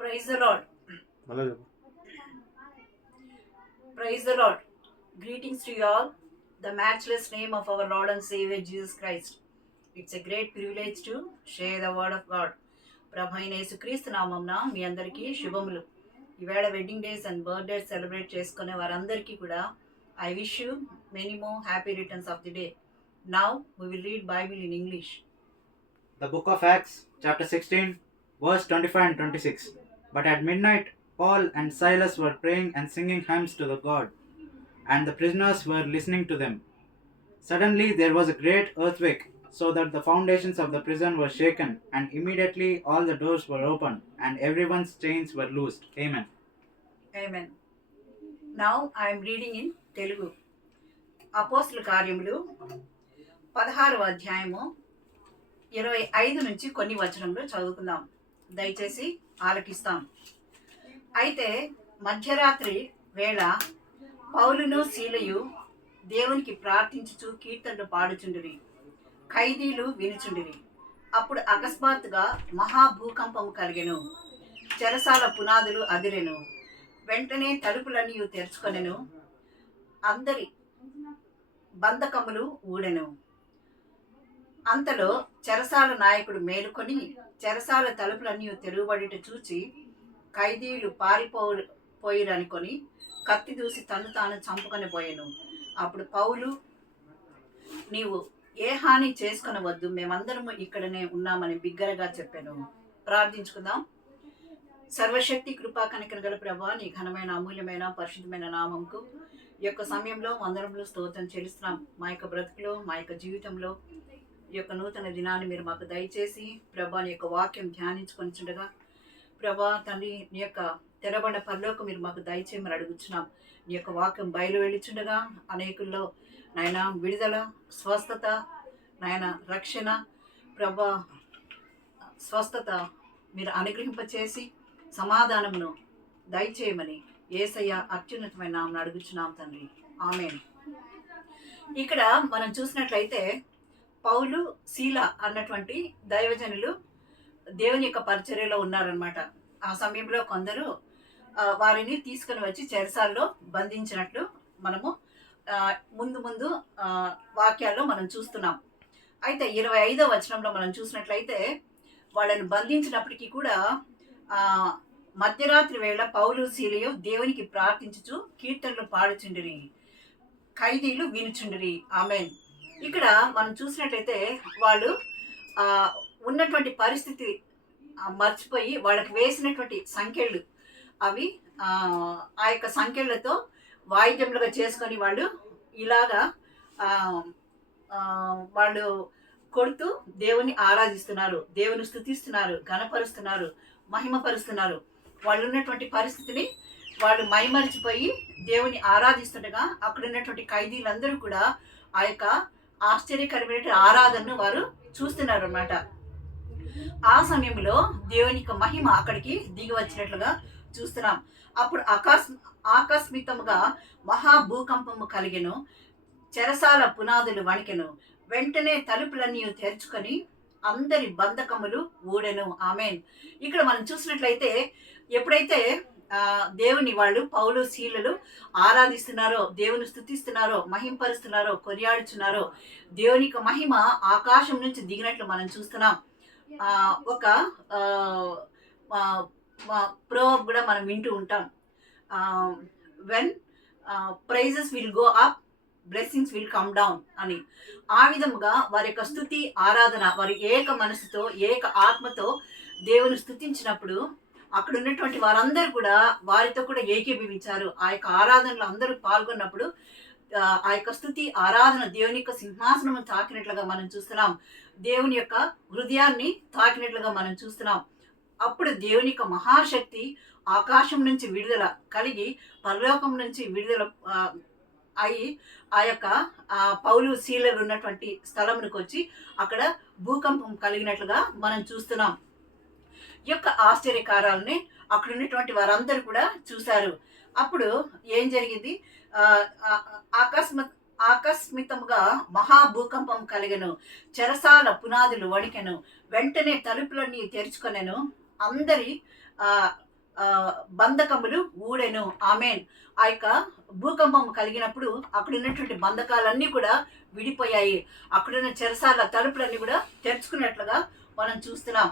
Praise the Lord. Praise the Lord. Greetings to you all. The matchless name of our Lord and Savior Jesus Christ. It's a great privilege to share the word of God. ప్రభు అయిన యేసుక్రీస్తు నామమున మీ అందరికీ శుభములు. ఈవేళ wedding days and birthday celebrate చేసుకునే వారందరికీ కూడా I wish you many more happy returns of the day. Now we will read Bible in English. The book of Acts, chapter 16, verse 25 and 26. But at midnight, Paul and Silas were praying and singing hymns to the God, and the prisoners were listening to them. Suddenly there was a great earthquake, so that the foundations of the prison were shaken, and immediately all the doors were opened, and everyone's chains were loosed. Amen. Amen. Now I am reading in Telugu. అపోస్తుల కార్యములు 16వ అధ్యాయము 25 నుంచి కొన్ని వచనంలో చదువుకుందాం. దయచేసి ఆలకిస్తాం. అయితే మధ్యరాత్రి వేళ పౌలును శీలయు దేవునికి ప్రార్థించుచు కీర్తనలు పాడుచుండిరి. ఖైదీలు వినుచుండిరి. అప్పుడు అకస్మాత్తుగా మహాభూకంపము కలిగెను. చెరసాల పునాదులు అదిరెను. వెంటనే తలుపులన్నీ తెరుచుకొనెను. అందరి బంధకములు ఊడెను. అంతలో చెరసాల నాయకుడు మేలుకొని చెరసాల తలుపులన్నీ తెరుగుబడిట చూచి ఖైదీలు పారిపోయిరనుకొని కత్తి దూసి తను తాను చంపుకొని పోయాను. అప్పుడు పౌలు, నీవు ఏ హాని చేసుకొనవద్దు, మేమందరము ఇక్కడనే ఉన్నామని బిగ్గరగా చెప్పాను. ప్రార్థించుకుందాం. సర్వశక్తి కృపా కనికర గల ప్రభువా, నీ ఘనమైన అమూల్యమైన పరిశుద్ధమైన నామంకు ఈ యొక్క సమయంలో వందనములు స్తోత్రం చెల్లిస్తున్నాం. మా యొక్క బ్రతుకులో, మా యొక్క జీవితంలో ఈ యొక్క నూతన దినాన్ని మీరు మాకు దయచేసి ప్రభా నీ యొక్క వాక్యం ధ్యానించుకొని చుండగా ప్రభా తండ్రి నీ యొక్క తెరబడిన పరలోకం మీరు మాకు దయచేయమని అడుగుచున్నాం. నీ యొక్క వాక్యం బయలు వెళ్ళిచుండగా అనేకుల్లో నాయన విడుదల, స్వస్థత, నాయన రక్షణ, ప్రభా స్వస్థత మీరు అనుగ్రహింపచేసి సమాధానమును దయచేయమని యేసయ్య అత్యున్నతమైన నామమున అడుగుచున్నాం తండ్రి. ఆమేన్. ఇక్కడ మనం చూసినట్లయితే పౌలు, శీల అన్నటువంటి దైవజనులు దేవుని యొక్క పరిచర్యలో ఉన్నారనమాట. ఆ సమయంలో కొందరు వారిని తీసుకుని వచ్చి చెరసాల్లో బంధించినట్లు మనము ముందు వాక్యాల్లో మనం చూస్తున్నాం. అయితే 25వ వచనంలో మనం చూసినట్లయితే వాళ్ళని బంధించినప్పటికీ కూడా మధ్యరాత్రి వేళ పౌలు, శీలయు దేవునికి ప్రార్థించుచు కీర్తనలు పాడుచుండిరి. ఖైదీలు వినుచుండిరి. ఆమేన్. ఇక్కడ మనం చూసినట్లయితే వాళ్ళు ఉన్నటువంటి పరిస్థితి మర్చిపోయి వాళ్ళకి వేసినటువంటి సంఖ్యలు అవి ఆ యొక్క సంఖ్యలతో వాయిద్యములుగా చేసుకొని వాళ్ళు ఇలాగా వాళ్ళు కొడుతూ దేవుని ఆరాధిస్తున్నారు, దేవుని స్తుతిస్తున్నారు, ఘనపరుస్తున్నారు, మహిమపరుస్తున్నారు. వాళ్ళు ఉన్నటువంటి పరిస్థితిని వాళ్ళు మైమరిచిపోయి దేవుని ఆరాధిస్తుండగా అక్కడ ఉన్నటువంటి ఖైదీలందరూ కూడా ఆ యొక్క ఆశ్చర్యకరమైన ఆరాధనను వారు చూస్తున్నారు అన్నమాట. ఆ సమయంలో దేవుని యొక్క మహిమ అక్కడికి దిగి వచ్చినట్లుగా చూస్తున్నాం. అప్పుడు ఆకస్మికముగా మహాభూకంపము కలిగెను. చెరసాల పునాదులు వణికెను. వెంటనే తలుపులన్నీ తెరుచుకొని అందరి బంధకములు ఊడెను. ఆమేన్. ఇక్కడ మనం చూసినట్లయితే ఎప్పుడైతే దేవుని వాళ్ళు పౌలు, శీలలు ఆరాధిస్తున్నారో, దేవుని స్తుతిస్తున్నారో, మహింపరుస్తున్నారో, కొనియాడుచున్నారో, దేవుని యొక్క మహిమ ఆకాశం నుంచి దిగినట్లు మనం చూస్తున్నాం. ఒక ప్రోవర్బ్ కూడా మనం వింటూ ఉంటాం, when prices will go up blessings will come down అని. ఆ విధముగా వారి యొక్క స్తుతి, ఆరాధన వారి ఏక మనసుతో, ఏక ఆత్మతో దేవుని స్తుతించినప్పుడు అక్కడ ఉన్నటువంటి వారందరూ కూడా వారితో కూడా ఏకీభవించారు. ఆ యొక్క ఆరాధనలో అందరూ పాల్గొన్నప్పుడు ఆ యొక్క స్తుతి, ఆరాధన దేవుని యొక్క సింహాసనం తాకినట్లుగా మనం చూస్తున్నాం. దేవుని యొక్క హృదయాన్ని తాకినట్లుగా మనం చూస్తున్నాం. అప్పుడు దేవుని యొక్క మహాశక్తి ఆకాశం నుంచి విడుదల కలిగి పరలోకం నుంచి విడుదల అయి ఆ యొక్క పౌలు, శీలలు ఉన్నటువంటి స్థలమునికి వచ్చి అక్కడ భూకంపం కలిగినట్లుగా మనం చూస్తున్నాం. ఈ యొక్క ఆశ్చర్యకారాలని అక్కడ ఉన్నటువంటి వారందరూ కూడా చూశారు. అప్పుడు ఏం జరిగింది? ఆకస్మికముగా మహాభూకంపం కలిగెను. చెరసాల పునాదులు వణికెను. వెంటనే తలుపులన్నీ తెరుచుకొనెను. అందరి బంధకములు ఊడెను. ఆమేన్. ఆ యొక్క భూకంపం కలిగినప్పుడు అక్కడ ఉన్నటువంటి బంధకాలన్నీ కూడా విడిపోయాయి. అక్కడున్న చెరసాల తలుపులన్నీ కూడా తెరుచుకున్నట్లుగా మనం చూస్తున్నాం.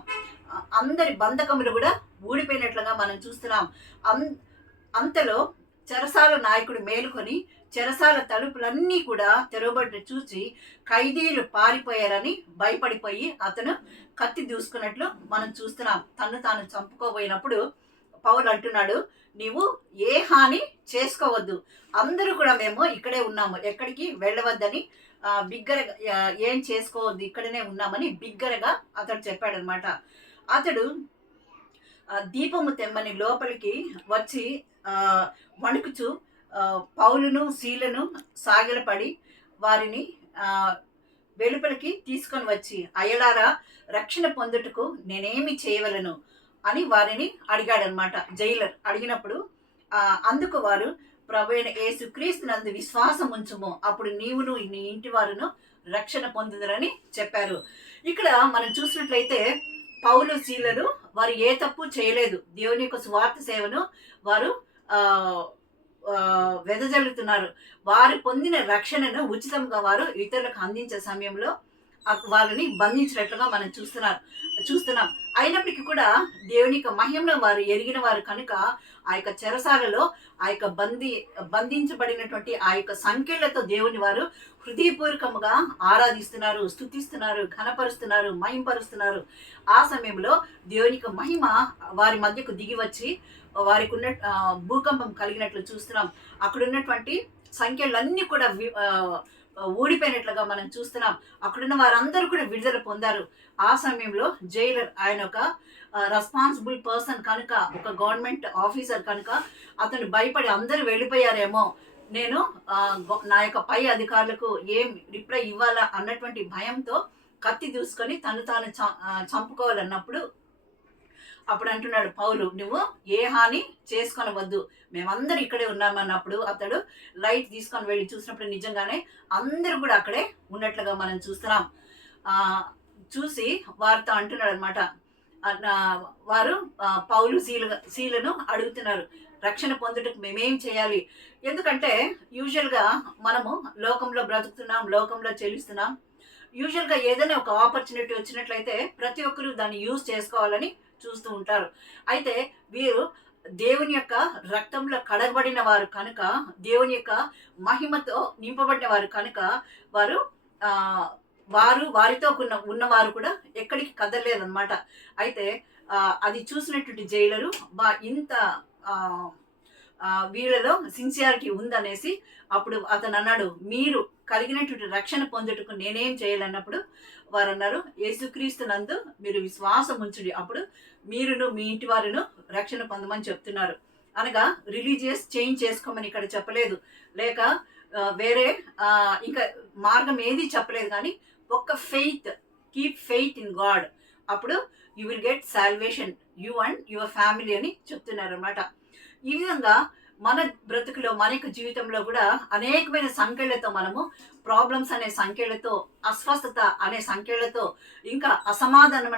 అందరి బంధకములు కూడా ఊడిపోయినట్లుగా మనం చూస్తున్నాం. అంతలో చెరసాల నాయకుడు మేలుకొని చెరసాల తలుపులన్నీ కూడా తెరవబడి చూచి ఖైదీలు పారిపోయారని భయపడిపోయి అతను కత్తి దూసుకున్నట్లు మనం చూస్తున్నాం. తను తాను చంపుకోబోయినప్పుడు పౌలు అంటున్నాడు, నీవు ఏ హాని చేసుకోవద్దు, అందరూ కూడా మేము ఇక్కడే ఉన్నాము, ఎక్కడికి వెళ్ళవద్దని బిగ్గరగా ఏం చేసుకోవద్దు, ఇక్కడనే ఉన్నామని బిగ్గరగా అతడు చెప్పాడనమాట. అతడు దీపము తెమ్మని లోపలికి వచ్చి వణుకుచు పౌలును శీలను సాగిలపడి వారిని వెలుపలికి తీసుకొని వచ్చి, అయ్యలారా, రక్షణ పొందుటకు నేనేమి చేయవలను అని వారిని అడిగాడనమాట. జైలర్ అడిగినప్పుడు అందుకు వారు, ప్రభువైన యేసుక్రీస్తునందు విశ్వాసం ఉంచుము, అప్పుడు నీవును నీ ఇంటి వారును రక్షణ పొందుదురని చెప్పారు. ఇక్కడ మనం చూసినట్లయితే పౌలు శీలలు వారు ఏ తప్పు చేయలేదు. దేవుని యొక్క సువార్త సేవను వారు వెదజల్లుతున్నారు. వారు పొందిన రక్షణను ఉచితంగా వారు ఇతరులకు అందించే సమయంలో వారిని బంధించినట్లుగా మనం చూస్తున్నాం. అయినప్పటికీ కూడా దేవుని యొక్క మహిమను వారు ఎరిగిన వారు కనుక ఆ యొక్క చెరసాలలో ఆ యొక్క బంధించబడినటువంటి ఆ యొక్క సంఖ్యలతో దేవుని వారు హృదయపూర్వకముగా ఆరాధిస్తున్నారు, స్తుతిస్తున్నారు, ఘనపరుస్తున్నారు, మహింపరుస్తున్నారు. ఆ సమయంలో దేవుని యొక్క మహిమ వారి మధ్యకు దిగి వచ్చి వారికి ఉన్న భూకంపం కలిగినట్లు చూస్తున్నాం. అక్కడ ఉన్నటువంటి సంఖ్యలన్నీ కూడా ఊడిపోయినట్లుగా మనం చూస్తున్నాం. అక్కడున్న వారందరూ కూడా విడుదల పొందారు. ఆ సమయంలో జైలర్ ఆయన ఒక రెస్పాన్సిబుల్ పర్సన్ కనుక, ఒక గవర్నమెంట్ ఆఫీసర్ కనుక అతను భయపడి అందరూ వెళ్ళిపోయారేమో, నేను నా యొక్క పై అధికారులకు ఏం రిప్లై ఇవ్వాలా అన్నటువంటి భయంతో కత్తి దూసుకొని తను తాను చంపుకోవాలన్నప్పుడు అప్పుడు అంటున్నాడు పౌలు, నువ్వు ఏ హాని చేసుకొనవద్దు, మేమందరూ ఇక్కడే ఉన్నామన్నప్పుడు అతడు లైట్ తీసుకొని వెళ్ళి చూసినప్పుడు నిజంగానే అందరూ కూడా అక్కడే ఉన్నట్లుగా మనం చూస్తున్నాం. చూసి వారితో అంటున్నాడు అనమాట. వారు పౌలు శీలను అడుగుతున్నారు, రక్షణ పొందుటకు మేమేం చేయాలి? ఎందుకంటే యూజువల్గా మనము లోకంలో బ్రతుకుతున్నాం, లోకంలో చెల్లిస్తున్నాం. యూజువల్గా ఏదైనా ఒక ఆపర్చునిటీ వచ్చినట్లయితే ప్రతి ఒక్కరూ దాన్ని యూజ్ చేసుకోవాలని చూస్తూ ఉంటారు. అయితే వీరు దేవుని యొక్క రక్తంలో కడగబడిన వారు కనుక, దేవుని యొక్క మహిమతో నింపబడిన వారు కనుక వారితో ఉన్నవారు కూడా ఎక్కడికి కదలలేదన్నమాట. అయితే అది చూసినటువంటి జైలరు ఇంత వీళ్ళలో సిన్సియారిటీ ఉందనేసి అప్పుడు అతను అన్నాడు, మీరు కలిగినటువంటి రక్షణ పొందుటకు నేనేం చేయాలన్నప్పుడు వారు అన్నారు, యేసుక్రీస్తునందు మీరు విశ్వాసం ఉంచుడి, అప్పుడు మీరును మీ ఇంటి వారును రక్షణ పొందమని చెప్తున్నారు. అనగా రిలీజియస్ చేంజ్ చేసుకోమని ఇక్కడ చెప్పలేదు, లేక వేరే ఇంకా మార్గం ఏది చెప్పలేదు, కానీ ఒక్క faith, keep faith in God, అప్పుడు you will get salvation, you and your family అని చెప్తున్నారు అన్నమాట. ఈ విధంగా మన బ్రతుకులో, మన యొక్క జీవితంలో కూడా అనేకమైన సంఖ్యలతో మనము ప్రాబ్లమ్స్ అనే సంఖ్యలతో, అస్వస్థత అనే సంఖ్యలతో, ఇంకా అసమాధానం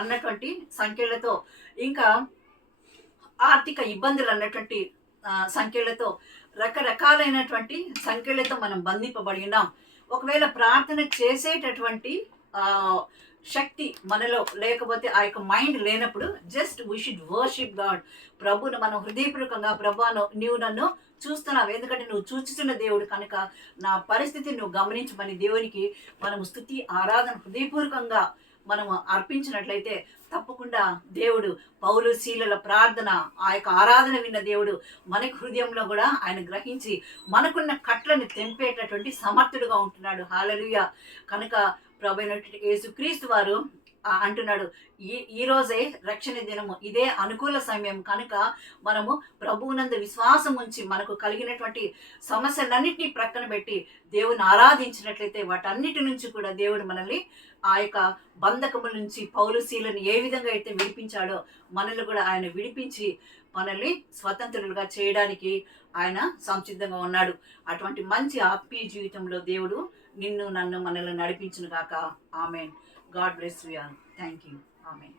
అన్నటువంటి సంఖ్యలతో, ఇంకా ఆర్థిక ఇబ్బందులు అన్నటువంటి సంఖ్యలతో, రకరకాలైనటువంటి సంఖ్యలతో మనం బంధింపబడి ఉన్నాం. ఒకవేళ ప్రార్థన చేసేటటువంటి శక్తి మనలో లేకపోతే, ఆ యొక్క మైండ్ లేనప్పుడు, just we should worship God. ప్రభువును మనం హృదయపూర్వకంగా, ప్రభు నీవు నన్ను చూస్తున్నావు, ఎందుకంటే నువ్వు చూచుతున్న దేవుడు కనుక నా పరిస్థితిని నువ్వు గమనించమని దేవునికి మనము స్తుతి ఆరాధన హృదయపూర్వకంగా మనము అర్పించినట్లయితే తప్పకుండా దేవుడు పౌలు శీలల ప్రార్థన, ఆ యొక్క ఆరాధన విన్న దేవుడు మనకి హృదయంలో కూడా ఆయన గ్రహించి మనకున్న కట్లను తెంపేటటువంటి సమర్థుడుగా ఉంటున్నాడు. హల్లెలూయా. కనుక ప్రభువైనటువంటి యేసుక్రీస్తు వారు అంటున్నాడు, ఈ రోజే రక్షణ దినము, ఇదే అనుకూల సమయం కనుక మనము ప్రభువునందు విశ్వాసం ఉంచి మనకు కలిగినటువంటి సమస్యలన్నింటినీ ప్రక్కన పెట్టి దేవుని ఆరాధించినట్లయితే వాటన్నిటి నుంచి కూడా దేవుడు మనల్ని ఆ యొక్క బంధకముల నుంచి పౌలు శీలను ఏ విధంగా అయితే విడిపించాడో మనల్ని కూడా ఆయన విడిపించి మనల్ని స్వతంత్రులుగా చేయడానికి ఆయన సంసిద్ధంగా ఉన్నాడు. అటువంటి మంచి ఆత్మీయ జీవితంలో దేవుడు నిన్ను నన్ను మనల్ని నడిపించును గాక. Amen. God bless you all. Thank you. Amen.